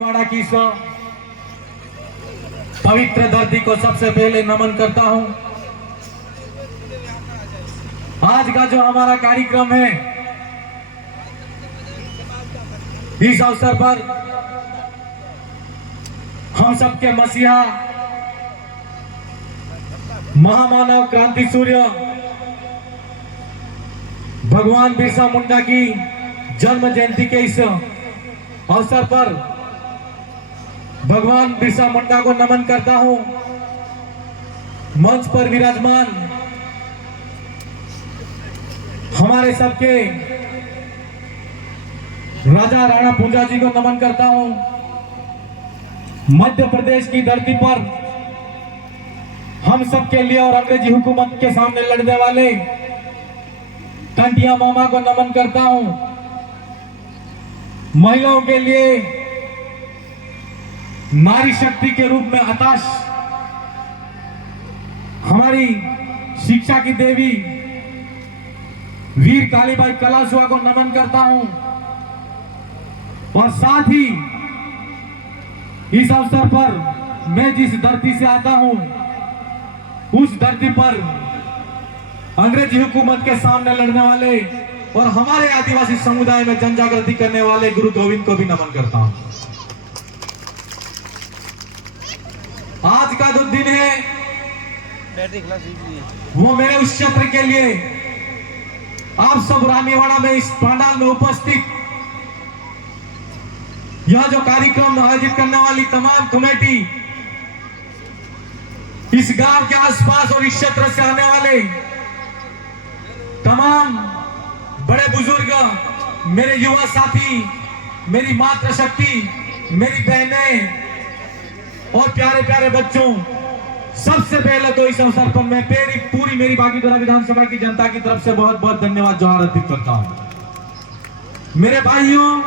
वाड़ा की इस पवित्र धरती को सबसे पहले नमन करता हूं। आज का जो हमारा कार्यक्रम है, इस अवसर पर हम सबके मसीहा महामानव क्रांति सूर्य भगवान बिरसा मुंडा की जन्म जयंती के इस अवसर पर भगवान बिरसा मुंडा को नमन करता हूं। मंच पर विराजमान हमारे सबके राजा राणा पूंजा जी को नमन करता हूं। मध्य प्रदेश की धरती पर हम सबके लिए और अंग्रेजी हुकूमत के सामने लड़ने वाले कंटिया मामा को नमन करता हूं। महिलाओं के लिए नारी शक्ति के रूप में अताश हमारी शिक्षा की देवी वीर कालीबाई कलासुआ को नमन करता हूं। और साथ ही इस अवसर पर मैं जिस धरती से आता हूं, उस धरती पर अंग्रेजी हुकूमत के सामने लड़ने वाले और हमारे आदिवासी समुदाय में जन जागृति करने वाले गुरु गोविंद को भी नमन करता हूं। आज का जो दिन है वो मेरे उस क्षेत्र के लिए आप सब रानीवाड़ा में इस पंडाल में उपस्थित यह जो कार्यक्रम आयोजित करने वाली तमाम कमेटी, इस गांव के आसपास और इस क्षेत्र से आने वाले तमाम बड़े बुजुर्ग, मेरे युवा साथी, मेरी मातृशक्ति, मेरी बहनें और प्यारे प्यारे बच्चों, सबसे पहले तो इस अवसर पर मैं पूरी मेरी बागीदोरा विधानसभा की जनता की तरफ से बहुत बहुत धन्यवाद जोहार अर्पित करता हूं। मेरे भाइयों,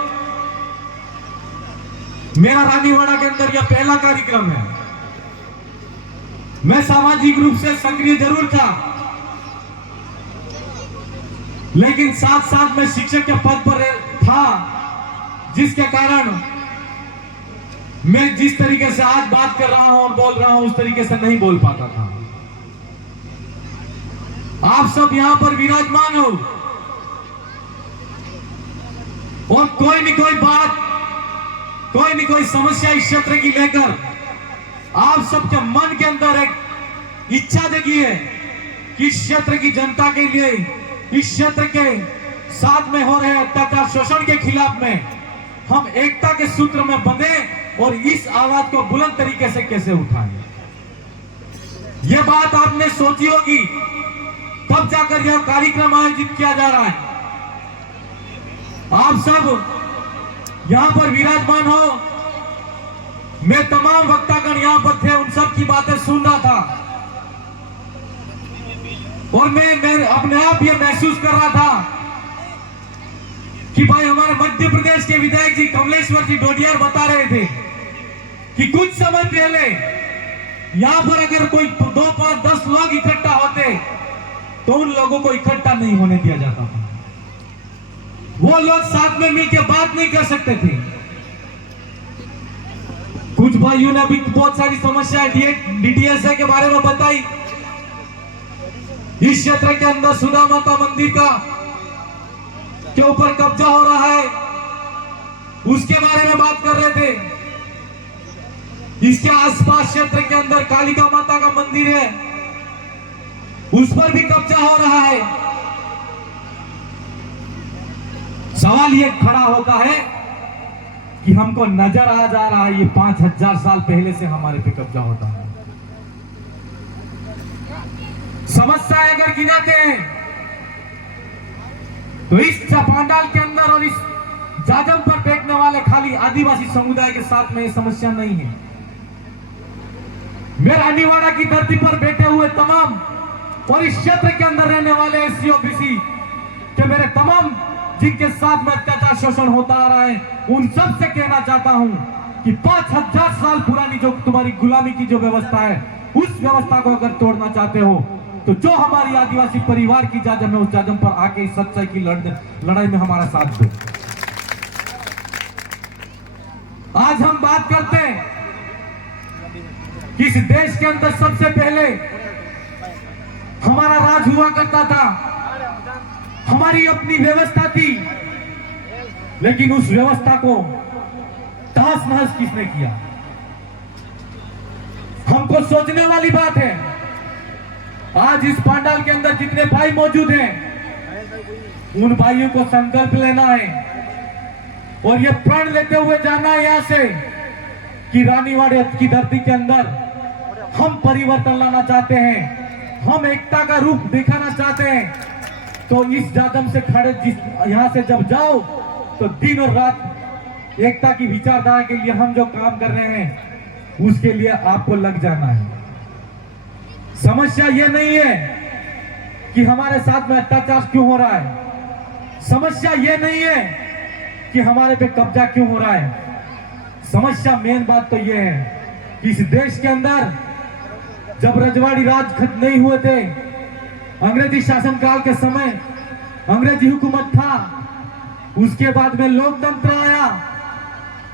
मेरा रानीवाड़ा के अंदर यह पहला कार्यक्रम है। मैं सामाजिक रूप से सक्रिय जरूर था, लेकिन साथ साथ मैं शिक्षक के पद पर था, जिसके कारण मैं जिस तरीके से आज बात कर रहा हूं और बोल रहा हूं उस तरीके से नहीं बोल पाता था। आप सब यहां पर विराजमान हो और कोई न कोई बात, कोई न कोई समस्या इस क्षेत्र की लेकर आप सबके मन के अंदर एक इच्छा जगी है कि इस क्षेत्र की जनता के लिए, इस क्षेत्र के साथ में हो रहे अत्याचार शोषण के खिलाफ में हम एकता के सूत्र में बंधे और इस आवाज को बुलंद तरीके से कैसे उठाएं। यह बात आपने सोची होगी, तब जाकर यह कार्यक्रम आयोजित किया जा रहा है। आप सब यहां पर विराजमान हो, मैं तमाम वक्तागण यहां पर थे, उन सब की बातें सुन रहा था और मैं अपने आप यह महसूस कर रहा था कि भाई हमारे मध्य प्रदेश के विधायक जी कमलेश्वर जी डोडियार बता रहे थे कि कुछ समय पहले यहां पर अगर कोई 2, 5, 10 लोग इकट्ठा होते तो उन लोगों को इकट्ठा नहीं होने दिया जाता था। वो लोग साथ में मिलकर बात नहीं कर सकते थे। कुछ भाइयों ने भी बहुत सारी समस्याएं डीटीएसए के बारे में बताई। इस क्षेत्र के अंदर सुधा माता मंदिर के ऊपर कब्जा हो रहा है, उसके बारे में बात कर रहे थे। इसके आसपास क्षेत्र के अंदर कालिका माता का मंदिर है, उस पर भी कब्जा हो रहा है। सवाल ये खड़ा होता है कि हमको नजर आ जा रहा है ये 5000 साल पहले से हमारे पे कब्जा होता है। समस्या अगर गिनाते हैं तो इस पंडाल के अंदर और इस जाजम पर बैठने वाले खाली आदिवासी समुदाय के साथ में ये समस्या नहीं है। मेरे रानीवाड़ा की धरती पर बैठे हुए तमाम और इस क्षेत्र के अंदर रहने वाले एससी ओबीसी के मेरे तमाम जिनके साथ में अत्याचार शोषण होता आ रहा है, उन सब से कहना चाहता हूं कि 5000 साल पुरानी जो तुम्हारी गुलामी की जो व्यवस्था है, उस व्यवस्था को अगर तोड़ना चाहते हो तो जो हमारी आदिवासी परिवार की जाजम है, उस जाजम पर आके इस सच्चाई की लड़ाई में हमारा साथ दो। आज हम बात करते हैं कि इस देश के अंदर सबसे पहले हमारा राज हुआ करता था, हमारी अपनी व्यवस्था थी, लेकिन उस व्यवस्था को तहस नहस किसने किया? हमको सोचने वाली बात है। आज इस पंडाल के अंदर जितने भाई मौजूद हैं, उन भाइयों को संकल्प लेना है और ये प्रण लेते हुए जाना है यहां से कि रानीवाड़ी की धरती के अंदर हम परिवर्तन लाना चाहते हैं, हम एकता का रूप दिखाना चाहते हैं। तो इस जादम से खड़े यहां से जब जाओ तो दिन और रात एकता की विचारधारा के लिए हम जो काम कर रहे हैं उसके लिए आपको लग जाना है। समस्या ये नहीं है कि हमारे साथ में अत्याचार क्यों हो रहा है, समस्या ये नहीं है कि हमारे पे कब्जा क्यों हो रहा है। समस्या मेन बात तो ये है कि इस देश के अंदर जब रजवाड़ी राज खत्म नहीं हुए थे, अंग्रेजी शासनकाल के समय अंग्रेजी हुकूमत था, उसके बाद में लोकतंत्र आया।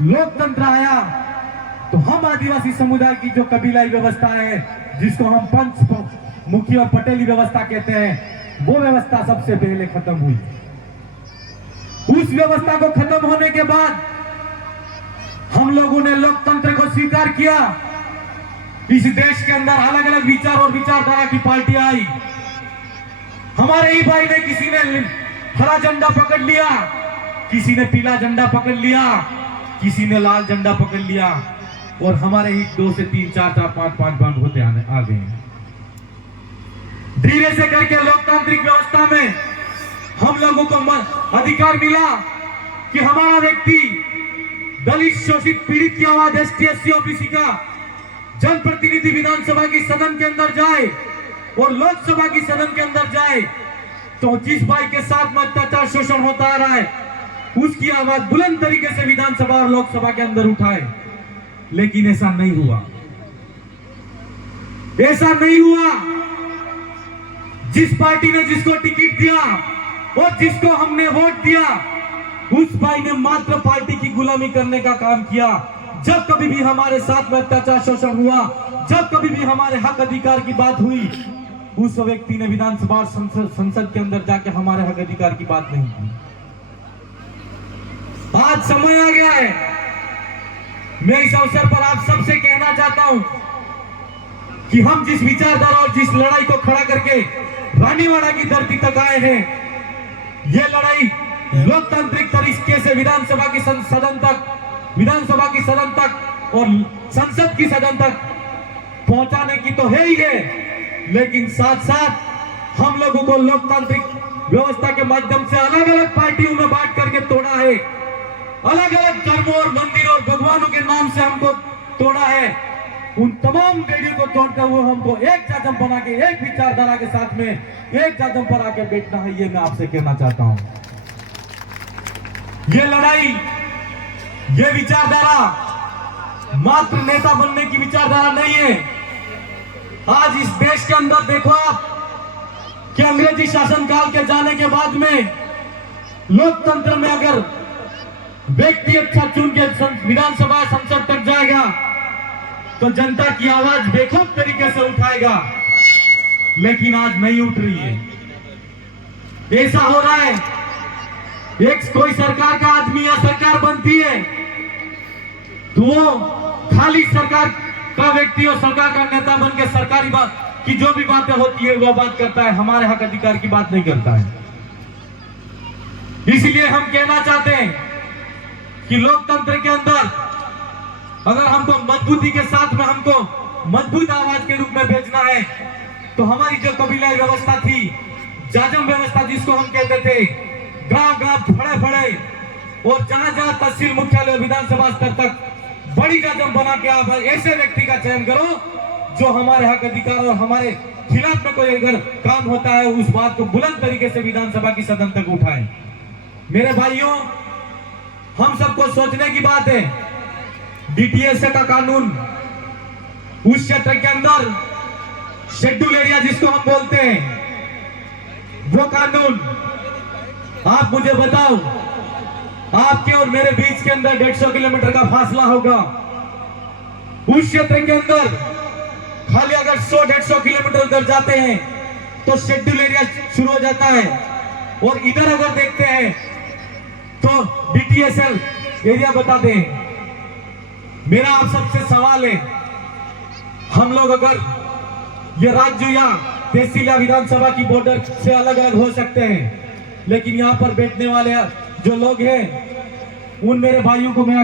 लोकतंत्र आया तो हम आदिवासी समुदाय की जो कबीलाई व्यवस्था है, जिसको हम पंच मुखी और पटेली व्यवस्था कहते हैं, वो व्यवस्था सबसे पहले खत्म हुई। उस व्यवस्था को खत्म होने के बाद हम लोगों ने लोकतंत्र को स्वीकार किया। इस देश के अंदर अलग अलग विचार और विचारधारा की पार्टियां आई। हमारे ही भाई ने, किसी ने हरा झंडा पकड़ लिया, किसी ने पीला झंडा पकड़ लिया, किसी ने लाल झंडा पकड़ लिया, और हमारे ही 2 से 3 4 4 5 5 भाग होते आ गए। धीरे से करके लोकतांत्रिक व्यवस्था में हम लोगों को अधिकार मिला कि हमारा व्यक्ति दलित, शोषित, पीड़ित की आवाज एसटी, एससी, ओबीसी का जनप्रतिनिधि विधानसभा की सदन के अंदर जाए और लोकसभा की सदन के अंदर जाए। तो जिस भाई के साथ में अत्याचार, शोषण होता आ रहा है, उसकी आवाज बुलंद तरीके से विधानसभा और लोकसभा के अंदर उठाए। लेकिन ऐसा नहीं हुआ, ऐसा नहीं हुआ। जिस पार्टी ने जिसको टिकट दिया और जिसको हमने वोट दिया, उस भाई ने मात्र पार्टी की गुलामी करने का काम किया। जब कभी भी हमारे साथ में अत्याचार, शोषण हुआ, जब कभी भी हमारे हक अधिकार की बात हुई, उस व्यक्ति ने विधानसभा संसद के अंदर जाके हमारे हक अधिकार की बात नहीं की। आज समय आ गया है, मैं इस अवसर पर आप सबसे कहना चाहता हूं कि हम जिस विचारधारा और जिस लड़ाई को खड़ा करके रानीवाड़ा की धरती तक आए हैं, यह लड़ाई लोकतांत्रिक तरीके से विधानसभा की सदन तक, विधानसभा की सदन तक और संसद की सदन तक पहुंचाने की तो है ही है, लेकिन साथ साथ हम लोगों को लोकतांत्रिक व्यवस्था के माध्यम से अलग अलग पार्टियों में बांट करके तोड़ा है, अलग अलग धर्मों और मंदिरों और भगवानों के नाम से हमको तोड़ा है। उन तमाम बेड़ियों को तोड़कर वो हमको एक जादम बना के, एक विचारधारा के साथ में एक जादम पर आके बैठना है, ये मैं आपसे कहना चाहता हूं। ये लड़ाई, ये विचारधारा मात्र नेता बनने की विचारधारा नहीं है। आज इस देश के अंदर देखो आप कि अंग्रेजी शासनकाल के जाने के बाद में लोकतंत्र में अगर व्यक्ति अच्छा चुन के विधानसभा, संसद तक जाएगा तो जनता की आवाज बेखौफ तरीके से उठाएगा, लेकिन आज नहीं उठ रही है। ऐसा हो रहा है, एक कोई सरकार का आदमी या सरकार बनती है तो वो खाली सरकार का व्यक्ति और सरकार का नेता बन के सरकारी बात की जो भी बातें होती है वो बात करता है, हमारे हक अधिकार की बात नहीं करता है। इसलिए हम कहना चाहते हैं कि लोकतंत्र के अंदर अगर हमको मजबूती के साथ में हमको मजबूत आवाज के रूप में भेजना है, तो हमारी जो कबीलाई व्यवस्था थी, जाजम व्यवस्था जिसको हम कहते थे, गांव-गांव, फड़े-फड़े और जहां-जहां तहसील मुख्यालय, विधानसभा स्तर तक बड़ी जाजम बना के आप ऐसे व्यक्ति का चयन करो जो हमारे हक अधिकार और हमारे खिलाफ में कोई अगर काम होता है, उस बात को बुलंद तरीके से विधानसभा की सदन तक उठाएं। मेरे भाइयों, हम सबको सोचने की बात है। डीटीएस का कानून, उस क्षेत्र के अंदर शेड्यूल एरिया जिसको हम बोलते हैं, वो कानून, आप मुझे बताओ आपके और मेरे बीच के अंदर 150 किलोमीटर का फासला होगा। उस क्षेत्र के अंदर खाली अगर 100-150 किलोमीटर उधर जाते हैं तो शेड्यूल एरिया शुरू हो जाता है, और इधर अगर देखते हैं तो बीटीएसएल एरिया बताते हैं। मेरा आप सबसे सवाल है, हम लोग अगर ये राज्य या तहसील या विधानसभा की बॉर्डर से अलग अलग हो सकते हैं, लेकिन यहाँ पर बैठने वाले जो लोग हैं उन मेरे भाइयों को मैं